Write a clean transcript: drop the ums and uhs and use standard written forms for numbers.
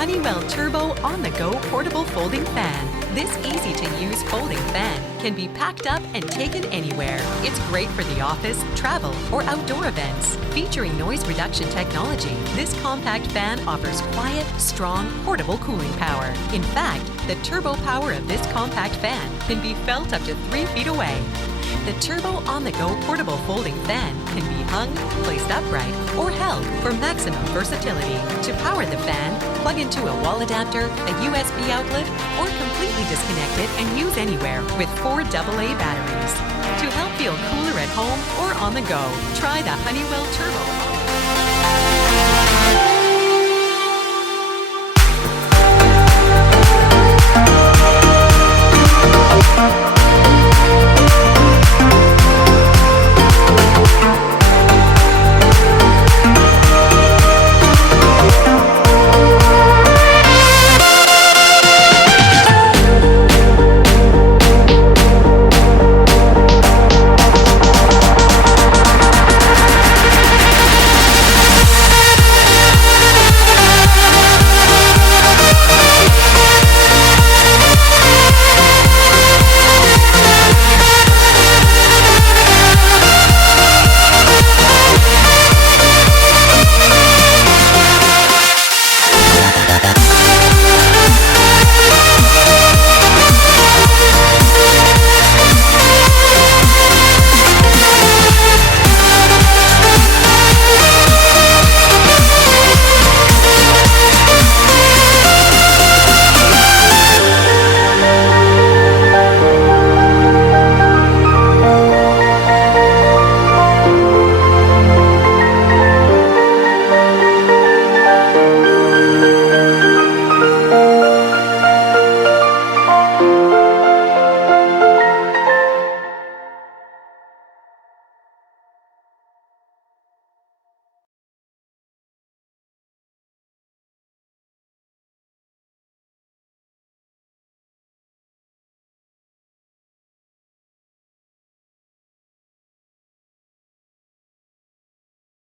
Honeywell Turbo On-the-Go Portable Folding Fan. This easy-to-use folding fan can be packed up and taken anywhere. It's great for the office, travel, or outdoor events. Featuring noise reduction technology, this compact fan offers quiet, strong, portable cooling power. In fact, the turbo power of this compact fan can be felt up to 3 feet away. The Turbo On-the-Go Portable Folding Fan can be hung, placed upright, or held for maximum versatility. To power the fan, plug into a wall adapter, a USB outlet, or completely disconnect it and use anywhere with 4 AA batteries. To help feel cooler at home or on the go, try the Honeywell Turbo